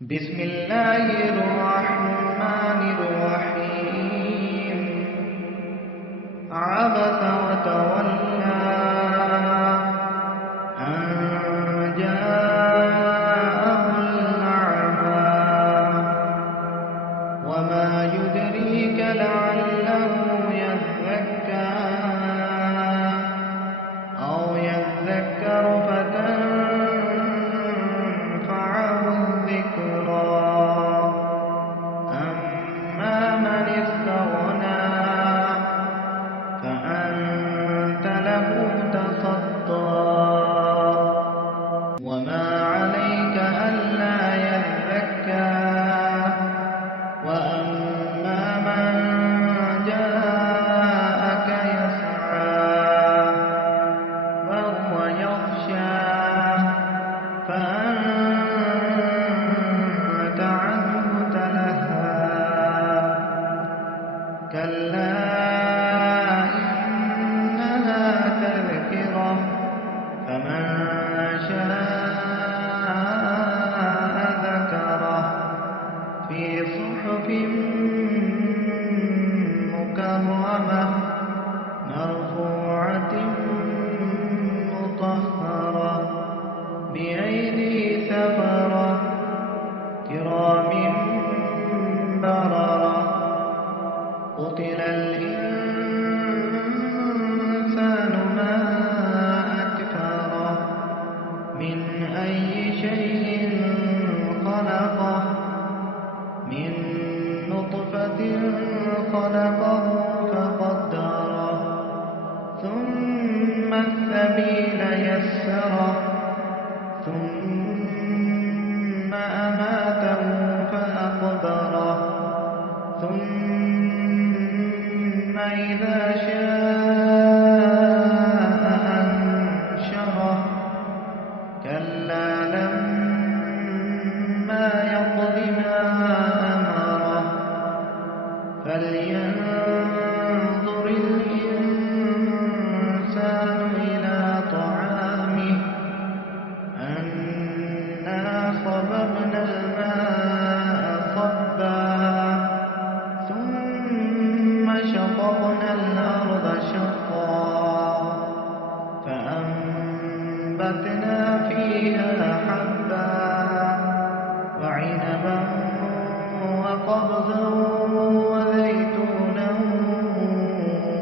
بسم الله الرحمن الرحيم. عبس وتولى أن جاءه الأعمى وما يدريك لعله يزكى أو يذكر فتنفعه الذكرى. أما من استغنى فأنت له تصدى وما عليك ألا يزكى. وأما من جاءك يسعى وهو يخشى فأنت عنه تلهى. كلا إنها تذكرة فمن شاء ذكره في صحف مكرمة مرفوعة مطهرة بأيدي سفرة كرام بررة. قتل الإنسان ما أكفره من أي شيء خلقه من نطفة خلقه فقدره ثم السبيل يسره ثم أماته فأقبره ثم إذا شاء أنشره. كلا لما يقض ما أمره فلينظر الإنسان إلى طعامه أنا صببنا الماء صبا ثم شققنا الأرض شقا فأنبتنا فيها حبا وعنبا وقضبا وزيتونا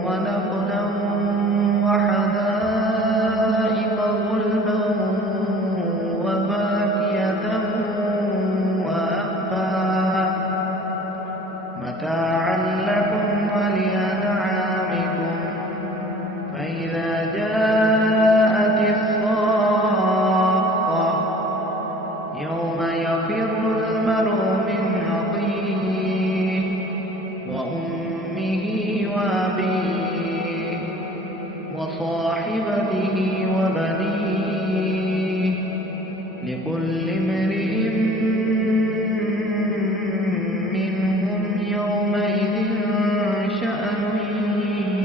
ونخلا وحدائق غلبا وفاكهة وأبا متاعا لكم ولأنعامكم. فإذا جاءت الصاخة يوم يفر المرء من أخيه وأمه وأبيه وصاحبته وبنيه لكل امرئ منهم يومئذ شأن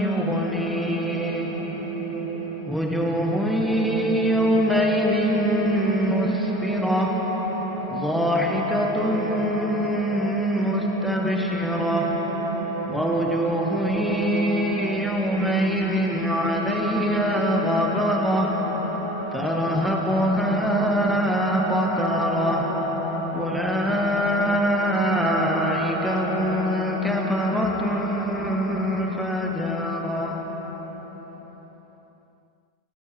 يغنيه. وجوه يومئذ مسفرة ضاحكة مستبشرة ووجوه يومئذ عليها غبرة ترهقها قترة.